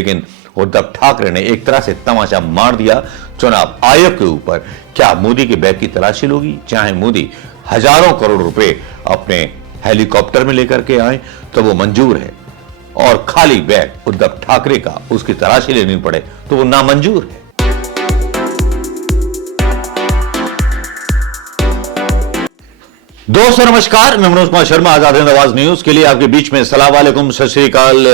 लेकिन उद्धव ठाकरे ने एक तरह से तमाचा मार दिया चुनाव आयोग के ऊपर। क्या मोदी के बैग की तलाशी लोगी? चाहे मोदी हजारों करोड़ रुपए अपने हेलीकॉप्टर में लेकर के आए तो वो मंजूर है, और खाली बैग उद्धव ठाकरे का उसकी तलाशी लेनी पड़े तो वो नामंजूर है। दोस्तों नमस्कार, मैं मनोज कुमार शर्मा, आजाद हिंद आवाज न्यूज के लिए आपके बीच में। सलाम वालेकुम, सत श्री अकाल,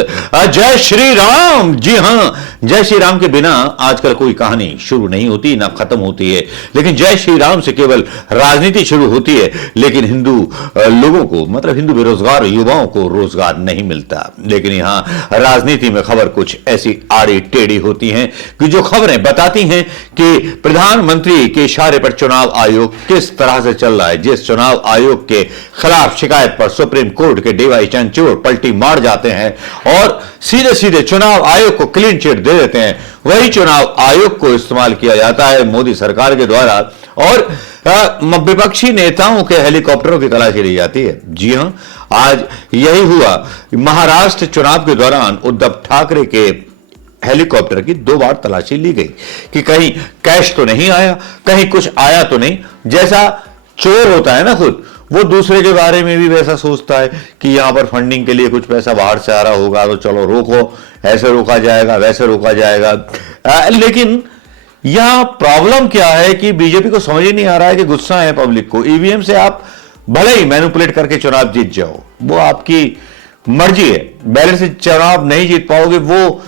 जय श्री राम। जी हां, जय श्री राम के बिना आजकल कोई कहानी शुरू नहीं होती ना खत्म होती है, लेकिन जय श्री राम से केवल राजनीति शुरू होती है, लेकिन हिंदू लोगों को, मतलब हिंदू बेरोजगार युवाओं को रोजगार नहीं मिलता। लेकिन यहां राजनीति में खबर कुछ ऐसी आड़ी टेढ़ी होती है कि जो खबरें बताती हैं कि प्रधानमंत्री के इशारे पर चुनाव आयोग किस तरह से चल रहा है। जिस चुनाव आयोग के खिलाफ शिकायत पर सुप्रीम कोर्ट के डीवाई चंद्रचूड़ पलटी मार जाते हैं और सीधे सीधे चुनाव आयोग को क्लीन चिट दे देते हैं, वही चुनाव आयोग को इस्तेमाल किया जाता है मोदी सरकार के द्वारा और विपक्षी नेताओं के हेलीकॉप्टरों की तलाशी ली जाती है। जी हां, आज यही हुआ। महाराष्ट्र चुनाव के दौरान उद्धव ठाकरे के हेलीकॉप्टर की 2 बार तलाशी ली गई कि कहीं कैश तो नहीं आया, कहीं कुछ आया तो नहीं। जैसा चोर होता है ना खुद, वो दूसरे के बारे में भी वैसा सोचता है कि यहां पर फंडिंग के लिए कुछ पैसा बाहर से आ रहा होगा तो चलो रोको, ऐसे रोका जाएगा, वैसे रोका जाएगा। लेकिन यहां प्रॉब्लम क्या है कि बीजेपी को समझ ही नहीं आ रहा है कि गुस्सा है पब्लिक को। ईवीएम से आप भले ही मैनिपुलेट करके चुनाव जीत जाओ, वो आपकी मर्जी है, बैलेंस से चुनाव नहीं जीत पाओगे, वो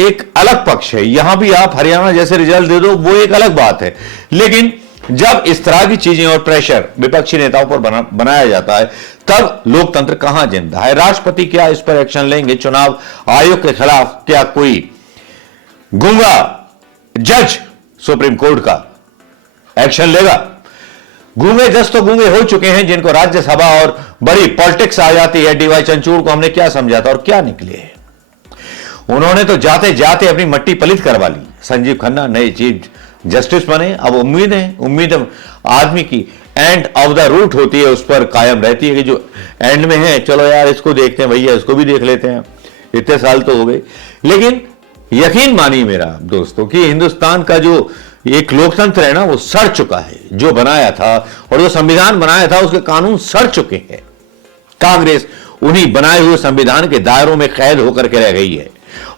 एक अलग पक्ष है। यहां भी आप हरियाणा जैसे रिजल्ट दे दो, वो एक अलग बात है। लेकिन जब इस तरह की चीजें और प्रेशर विपक्षी नेताओं पर बनाया जाता है, तब लोकतंत्र कहां जिंदा है? राष्ट्रपति क्या इस पर एक्शन लेंगे? चुनाव आयोग के खिलाफ क्या कोई गूंगा जज सुप्रीम कोर्ट का एक्शन लेगा? गूंगे जज तो गूंगे हो चुके हैं, जिनको राज्यसभा और बड़ी पॉलिटिक्स आ जाती है। डीवाई चंद्रचूड़ को हमने क्या समझा था और क्या निकले? उन्होंने तो जाते जाते अपनी मट्टी पलित करवा ली। संजीव खन्ना नए चीफ जस्टिस बने। अब उम्मीद आदमी की एंड ऑफ द रूट होती है, उस पर कायम रहती है कि जो एंड में है, चलो यार इसको देखते हैं भैया, इसको भी देख लेते हैं, इतने साल तो हो गए। लेकिन यकीन मानिए मेरा दोस्तों कि हिंदुस्तान का जो एक लोकतंत्र है ना, वो सड़ चुका है। जो बनाया था और जो संविधान बनाया था, उसके कानून सड़ चुके हैं। कांग्रेस उन्हीं बनाए हुए संविधान के दायरों में कैद होकर के रह गई है,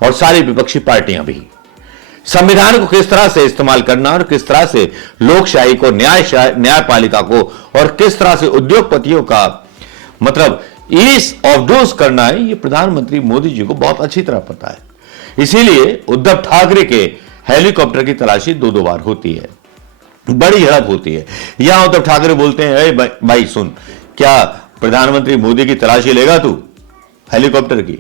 और सारी विपक्षी पार्टियां भी। संविधान को किस तरह से इस्तेमाल करना और किस तरह से लोकशाही को, न्यायपालिका को, और किस तरह से उद्योगपतियों का मतलब ईज ऑफ डूज करना है, ये प्रधानमंत्री मोदी जी को बहुत अच्छी तरह पता है। इसीलिए उद्धव ठाकरे के हेलीकॉप्टर की तलाशी 2 बार होती है, बड़ी झड़प होती है। यहां उद्धव ठाकरे बोलते हैं, भाई सुन, क्या प्रधानमंत्री मोदी की तलाशी लेगा तू हेलीकॉप्टर की?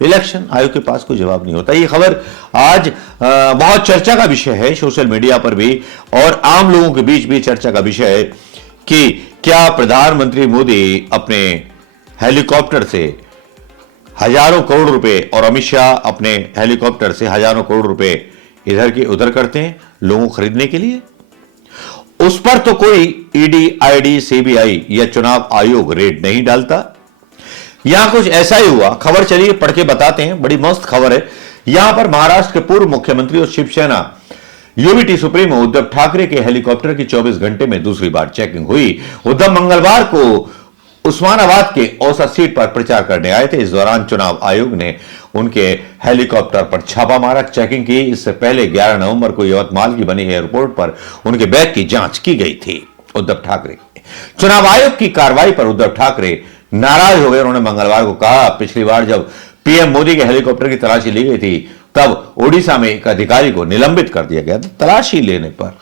इलेक्शन आयोग के पास कोई जवाब नहीं होता। ये खबर आज बहुत चर्चा का विषय है, सोशल मीडिया पर भी और आम लोगों के बीच भी चर्चा का विषय है कि क्या प्रधानमंत्री मोदी अपने हेलीकॉप्टर से हजारों करोड़ रुपए और अमित शाह अपने हेलीकॉप्टर से हजारों करोड़ रुपए इधर के उधर करते हैं लोगों को खरीदने के लिए। उस पर तो कोई ईडी, आईडी, सीबीआई या चुनाव आयोग रेड नहीं डालता। यहां कुछ ऐसा ही हुआ। खबर चलिए पढ़ के बताते हैं, बड़ी मस्त खबर है। यहां पर महाराष्ट्र के पूर्व मुख्यमंत्री और शिवसेना यूबीटी सुप्रीमो उद्धव ठाकरे के हेलीकॉप्टर की 24 घंटे में दूसरी बार चेकिंग हुई। उद्धव मंगलवार को उस्मानाबाद के औसा सीट पर प्रचार करने आए थे। इस दौरान चुनाव आयोग ने उनके हेलीकॉप्टर पर छापा मारा, चेकिंग की। इससे पहले 11 नवंबर को यवतमाल की बनी एयरपोर्ट पर उनके बैग की जांच की गई थी। उद्धव ठाकरे चुनाव आयोग की कार्रवाई पर उद्धव ठाकरे नाराज हो गए। उन्होंने मंगलवार को कहा, पिछली बार जब पीएम मोदी के हेलीकॉप्टर की तलाशी ली गई थी, तब ओडिशा में एक अधिकारी को निलंबित कर दिया गया था। तलाशी लेने पर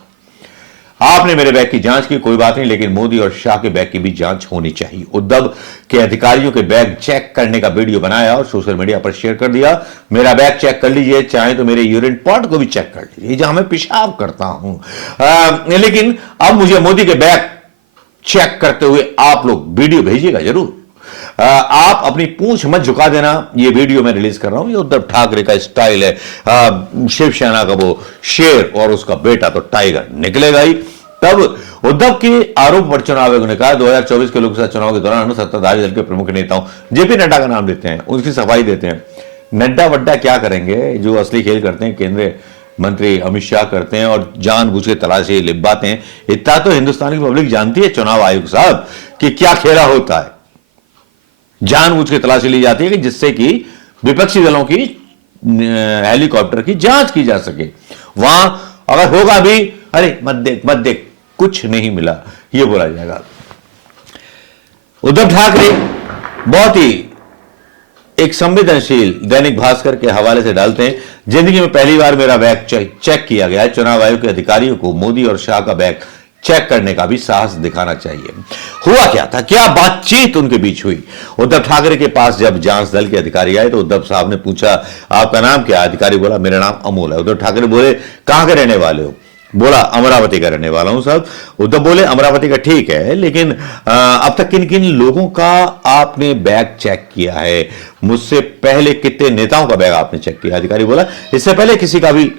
आपने मेरे बैग की जांच की, कोई बात नहीं, लेकिन मोदी और शाह के बैग की भी जांच होनी चाहिए। उद्धव के अधिकारियों के बैग चेक करने का वीडियो बनाया और सोशल मीडिया पर शेयर कर दिया। मेरा बैग चेक कर लीजिए, चाहे तो मेरे यूरिन पॉट को भी चेक कर लीजिए, जहां मैं पेशाब करता हूं। लेकिन अब मुझे मोदी के बैग चेक करते हुए आप लोग वीडियो भेजिएगा जरूर। आप अपनी पूंछ मत झुका देना। ये वीडियो मैं रिलीज कर रहा हूं, ये उद्धव ठाकरे का स्टाइल है। शिवसेना का वो शेर और उसका बेटा तो टाइगर निकलेगा ही। तब उद्धव के आरोप पर चुनाव आयोग ने कहा 2024 के लोकसभा चुनाव के दौरान सत्ताधारी दल के प्रमुख नेताओं, जेपी नड्डा का नाम लेते हैं, उनकी सफाई देते हैं, नड्डा वड्डा क्या करेंगे, जो असली खेल करते हैं केंद्रीय मंत्री अमित शाह करते हैं और जानबूझ के तलाशी लिबाते हैं। इतना तो हिंदुस्तान की पब्लिक जानती है चुनाव आयोग साहब कि क्या खेला होता है। जानबूझ के तलाशी ली जाती है कि जिससे कि विपक्षी दलों की हेलीकॉप्टर की जांच की जा सके। वहां अगर होगा भी, अरे मत देख कुछ नहीं मिला, यह बोला जाएगा। उद्धव ठाकरे बहुत ही एक संवेदनशील दैनिक भास्कर के हवाले से डालते हैं, जिंदगी में पहली बार मेरा बैग चेक किया गया है। चुनाव आयोग के अधिकारियों को मोदी और शाह का बैग चेक करने का भी साहस दिखाना चाहिए। हुआ क्या था, क्या बातचीत उनके बीच हुई? उद्धव ठाकरे के पास जब जांच दल के अधिकारी आए तो उद्धव साहब ने पूछा, आपका नाम क्या? अधिकारी बोला, मेरा नाम अमोल है। उद्धव ठाकरे बोले, कहां के रहने वाले हो? बोला, अमरावती का रहने वाला हूं साहब। उद्धव बोले, अमरावती का ठीक है, लेकिन अब तक किन किन लोगों का आपने बैग चेक किया है? मुझसे पहले कितने नेताओं का बैग आपने चेक किया? अधिकारी बोला, इससे पहले किसी का भी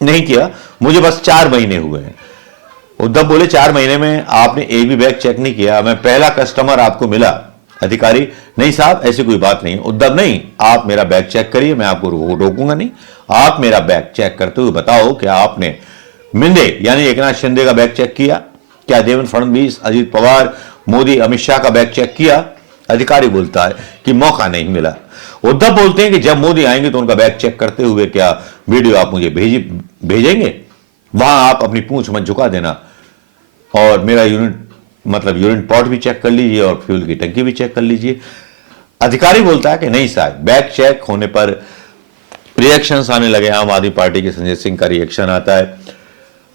नहीं किया, मुझे बस 4 महीने हुए हैं। उद्धव बोले, 4 महीने में आपने एक भी बैग चेक नहीं किया, मैं पहला कस्टमर आपको मिला। अधिकारी, नहीं साहब ऐसी कोई बात नहीं। उद्धव, नहीं, आप मेरा बैग चेक करिए, मैं आपको रोकूंगा नहीं। आप मेरा बैग चेक करते हुए बताओ कि आपने मिंदे यानी एकनाथ शिंदे का बैग चेक किया? क्या देवेंद्र फडणवीस, अजीत पवार, मोदी, अमित शाह का बैग चेक किया? अधिकारी बोलता है कि मौका नहीं मिला। उद्धव बोलते हैं कि जब मोदी आएंगे तो उनका बैग चेक करते हुए क्या वीडियो आप मुझे भेजेंगे? वहां आप अपनी पूंछ मत झुका देना और मेरा यूरिन पॉट भी चेक कर लीजिए और फ्यूल की टंकी भी चेक कर लीजिए। अधिकारी बोलता है कि नहीं साहब, बैग चेक होने पर रिएक्शंस आने लगे। आम आदमी पार्टी के संजय सिंह का रिएक्शन आता है,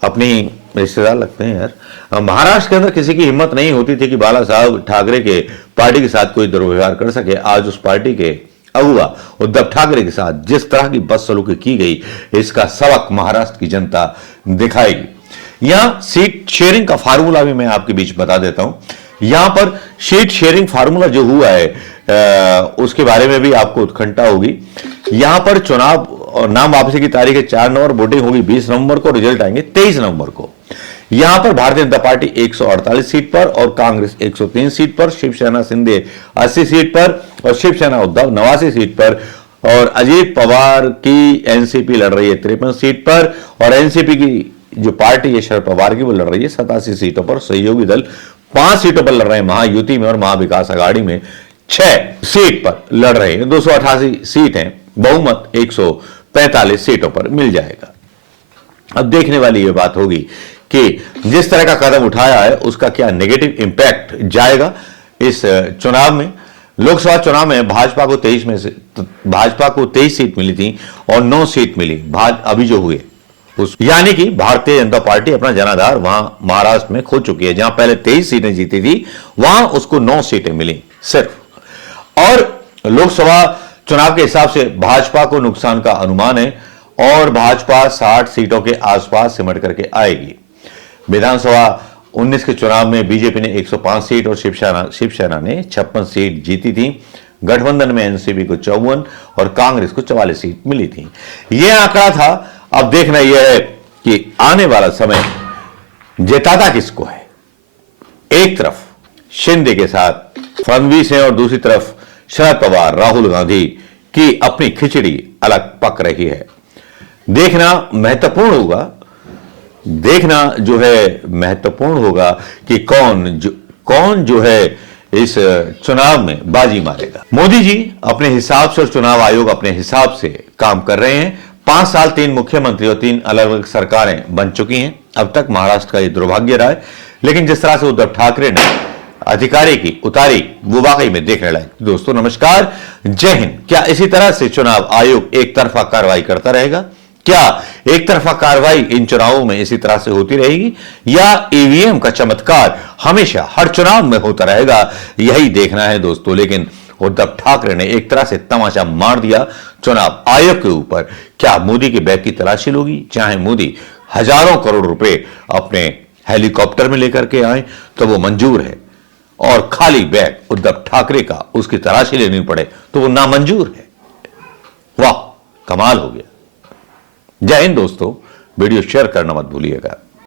अपनी रिश्तेदार लगते हैं यार। महाराष्ट्र के अंदर किसी की हिम्मत नहीं होती थी कि बाला साहब ठाकरे के पार्टी के साथ कोई दुर्व्यवहार कर सके। आज उस पार्टी के अगुआ उद्धव ठाकरे के साथ जिस तरह की बदसलूकी की गई, इसका सबक महाराष्ट्र की जनता दिखाएगी। यहां सीट शेयरिंग का फार्मूला भी मैं आपके बीच बता देता हूं। यहां पर सीट शेयरिंग फार्मूला जो हुआ है उसके बारे में भी आपको उत्कंठा होगी। यहां पर चुनाव और नाम वापसी की तारीख है 4 नवंबर, वोटिंग होगी 20 नवंबर को, रिजल्ट आएंगे 23 नवंबर को। यहां पर भारतीय जनता पार्टी 148 सीट पर और कांग्रेस 103 सीट पर, शिवसेना शिंदे 80 सीट पर और शिवसेना उद्धव 89 सीट पर, और अजीत पवार की एनसीपी लड़ रही है 53 सीट पर, और एनसीपी की जो पार्टी है शरद पवार की वो लड़ रही है 87 सीटों पर। सहयोगी दल 5 सीटों पर लड़ रहे हैं, महायुति में और महाविकास आघाड़ी में 6 सीट पर लड़ रहे हैं। 288 सीट हैं, बहुमत 145 सीटों पर मिल जाएगा। अब देखने वाली यह बात होगी कि जिस तरह का कदम उठाया है उसका क्या नेगेटिव इंपैक्ट जाएगा इस चुनाव में। लोकसभा चुनाव में भाजपा को 23 सीट मिली थी और 9 सीट मिली अभी जो हुए उस, यानी कि भारतीय जनता पार्टी अपना जनाधार वहां महाराष्ट्र में खो चुकी है। जहां पहले 23 सीटें जीती थी वहां उसको 9 सीटें मिली सिर्फ। और लोकसभा चुनाव के हिसाब से भाजपा को नुकसान का अनुमान है और भाजपा 60 सीटों के आसपास सिमट करके आएगी। विधानसभा 19 के चुनाव में बीजेपी ने 105 सीट और शिवसेना ने 56 सीट जीती थी। गठबंधन में एनसीपी को 54 और कांग्रेस को 44 सीट मिली थी। यह आंकड़ा था। अब देखना यह है कि आने वाला समय जिताता किसको है। एक तरफ शिंदे के साथ फडणवीस है और दूसरी तरफ शरद पवार, राहुल गांधी की अपनी खिचड़ी अलग पक रही है। देखना महत्वपूर्ण होगा कि कौन जो है इस चुनाव में बाजी मारेगा। मोदी जी अपने हिसाब से और चुनाव आयोग अपने हिसाब से काम कर रहे हैं। 5 साल 3 मुख्यमंत्री और 3 अलग अलग सरकारें बन चुकी हैं। अब तक महाराष्ट्र का यह दुर्भाग्य रहा है, लेकिन जिस तरह से उद्धव ठाकरे ने अधिकारी की उतारी वो वाकई में देखने लायक। दोस्तों नमस्कार, जय हिंद। क्या इसी तरह से चुनाव आयोग एक तरफा कार्रवाई करता रहेगा? क्या एक तरफा कार्रवाई इन चुनावों में इसी तरह से होती रहेगी या ईवीएम का चमत्कार हमेशा हर चुनाव में होता रहेगा? यही देखना है दोस्तों। लेकिन उद्धव ठाकरे ने एक तरह से तमाचा मार दिया चुनाव आयोग के ऊपर। क्या मोदी के बैग की तलाशी लोगी? चाहे मोदी हजारों करोड़ रुपए अपने हेलीकॉप्टर में लेकर के आए तो वो मंजूर है, और खाली बैग उद्धव ठाकरे का उसकी तलाशी लेनी पड़े तो वो नामंजूर है। वाह, कमाल हो गया। जय हिंद दोस्तों, वीडियो शेयर करना मत भूलिएगा।